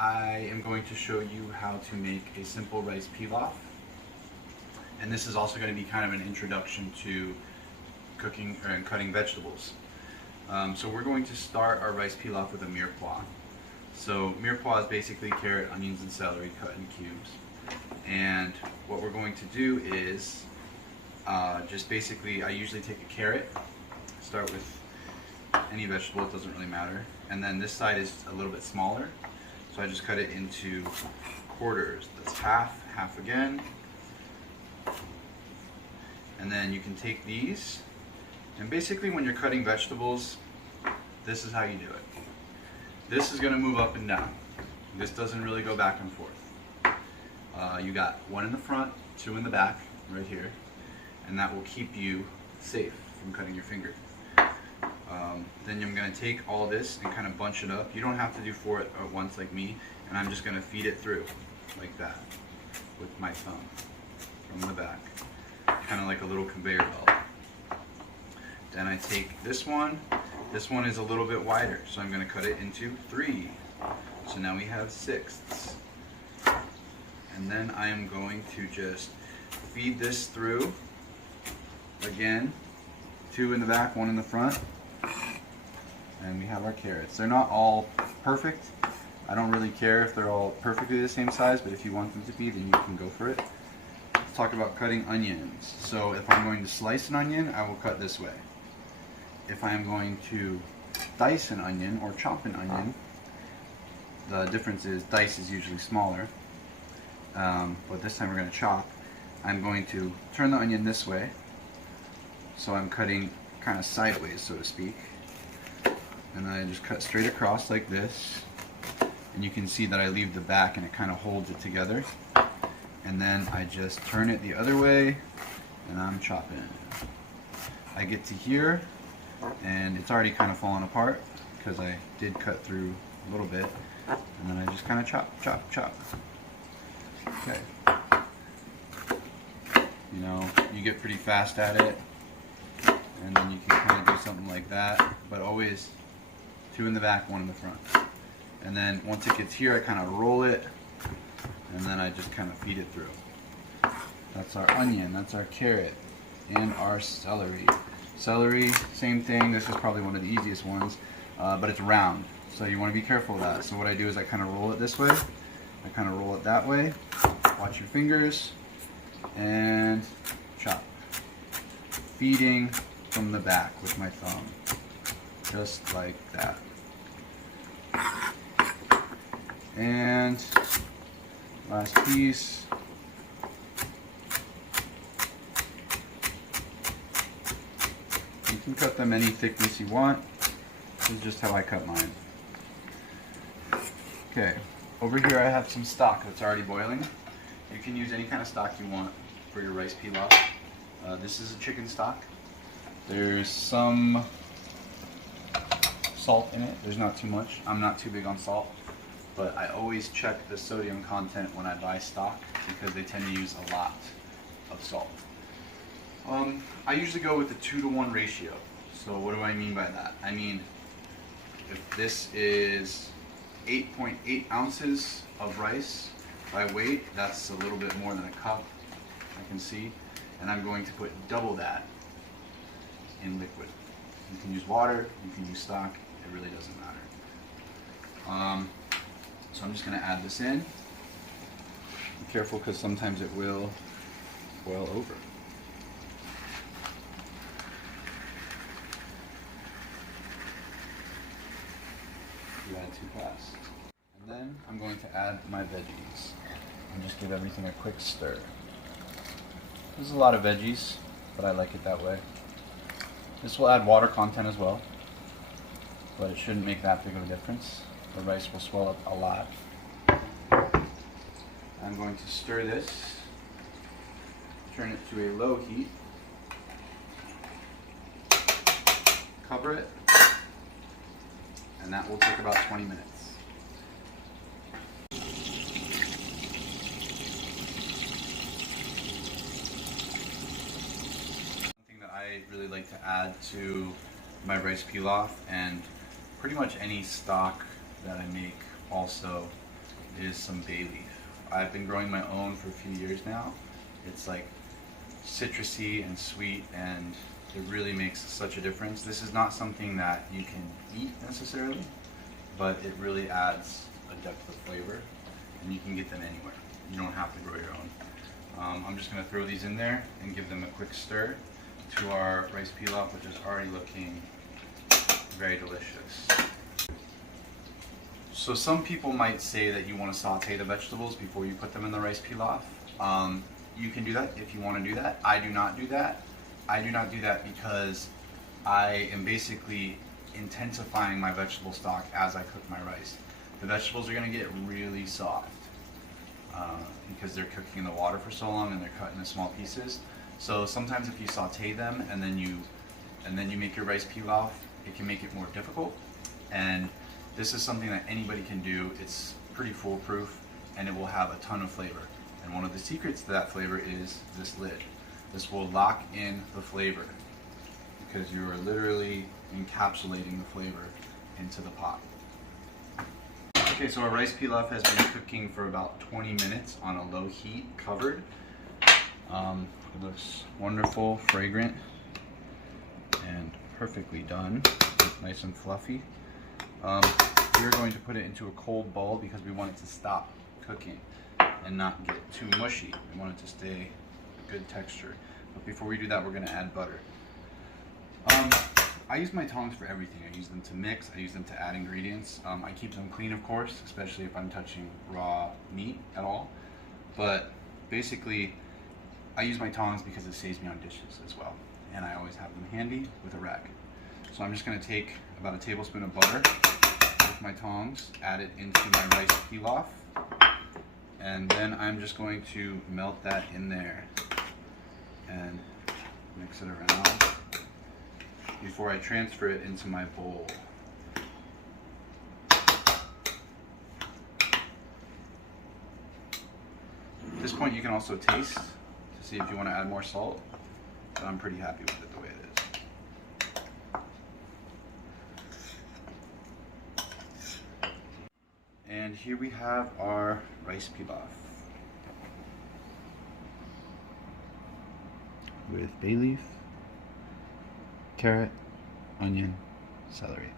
I am going to show you how to make a simple rice pilaf. And this is also going to be kind of an introduction to cooking and cutting vegetables. So we're going to start our rice pilaf with a mirepoix. So mirepoix is basically carrot, onions, and celery cut in cubes. And what we're going to do is just basically, I usually take a carrot, start with any vegetable, it doesn't really matter. And then this side is a little bit smaller, so I just cut it into quarters. That's half, half again. And then you can take these, and basically when you're cutting vegetables, this is how you do it. This is going to move up and down. This doesn't really go back and forth. You got one in the front, two in the back, right here, and that will keep you safe from cutting your finger. Then I'm going to take all this and kind of bunch it up. You don't have to do 4 at once like me, and I'm just going to feed it through like that with my thumb from the back, kind of like a little conveyor belt. Then I take this one. This one is a little bit wider, so I'm going to cut it into 3. So now we have 6ths. And then I am going to just feed this through again, 2 in the back, 1 in the front. And we have our carrots. They're not all perfect. I don't really care if they're all perfectly the same size, but if you want them to be, then you can go for it. Let's talk about cutting onions. So if I'm going to slice an onion, I will cut this way. If I am going to dice an onion or chop an onion, the difference is dice is usually smaller, but this time we're going to chop. I'm going to turn the onion this way, so I'm cutting kind of sideways, so to speak. And then I just cut straight across like this, and you can see that I leave the back and it kind of holds it together. And then I just turn it the other way and I'm chopping. I get to here and it's already kind of fallen apart because I did cut through a little bit, and then I just kind of chop, chop, chop. Okay. You know, you get pretty fast at it, and then you can kind of do something like that, but always 2 in the back, 1 in the front. And then once it gets here, I kind of roll it, and then I just kind of feed it through. That's our onion, that's our carrot, and our celery. Celery, same thing. This is probably one of the easiest ones, but it's round, so you want to be careful of that. So what I do is I kind of roll it this way, I kind of roll it that way. Watch your fingers, and chop. Feeding from the back with my thumb, just like that. And last piece. You can cut them any thickness you want. This is just how I cut mine. Okay, over here I have some stock that's already boiling. You can use any kind of stock you want for your rice pilaf. This is a chicken stock. There's some salt in it. There's not too much. I'm not too big on salt, but I always check the sodium content when I buy stock because they tend to use a lot of salt. I usually go with a 2-to-1 ratio. So what do I mean by that? I mean, if this is 8.8 ounces of rice by weight, that's a little bit more than a cup, I can see. And I'm going to put double that in liquid. You can use water, you can use stock, it really doesn't matter. So I'm just going to add this in. Be careful because sometimes it will boil over. You add too fast. And then I'm going to add my veggies and just give everything a quick stir. There's a lot of veggies, but I like it that way. This will add water content as well, but it shouldn't make that big of a difference. The rice will swell up a lot. I'm going to stir this, turn it to a low heat, cover it, and that will take about 20 minutes. Something that I really like to add to my rice pilaf, and pretty much any stock that I make also, is some bay leaf. I've been growing my own for a few years now. It's like citrusy and sweet, and it really makes such a difference. This is not something that you can eat necessarily, but it really adds a depth of flavor, and you can get them anywhere. You don't have to grow your own. I'm just going to throw these in there and give them a quick stir to our rice pilaf, which is already looking very delicious. So some people might say that you want to saute the vegetables before you put them in the rice pilaf. You can do that if you want to do that. I do not do that. I do not do that because I am basically intensifying my vegetable stock as I cook my rice. The vegetables are going to get really soft because they're cooking in the water for so long and they're cut into small pieces. So sometimes if you saute them and then you make your rice pilaf, it can make it more difficult. And this is something that anybody can do. It's pretty foolproof and it will have a ton of flavor. And one of the secrets to that flavor is this lid. This will lock in the flavor because you are literally encapsulating the flavor into the pot. Okay, so our rice pilaf has been cooking for about 20 minutes on a low heat, covered. It looks wonderful, fragrant, and perfectly done. Nice and fluffy. We're going to put it into a cold bowl because we want it to stop cooking and not get too mushy. We want it to stay a good texture. But before we do that, we're going to add butter. I use my tongs for everything. I use them to mix, I use them to add ingredients. I keep them clean, of course, especially if I'm touching raw meat at all. But basically, I use my tongs because it saves me on dishes as well. And I always have them handy with a rag. So I'm just going to take about a tablespoon of butter with my tongs, add it into my rice pilaf, and then I'm just going to melt that in there and mix it around before I transfer it into my bowl. At this point you can also taste to see if you want to add more salt, but I'm pretty happy with it the way it is. And here we have our rice pilaf with bay leaf, carrot, onion, celery.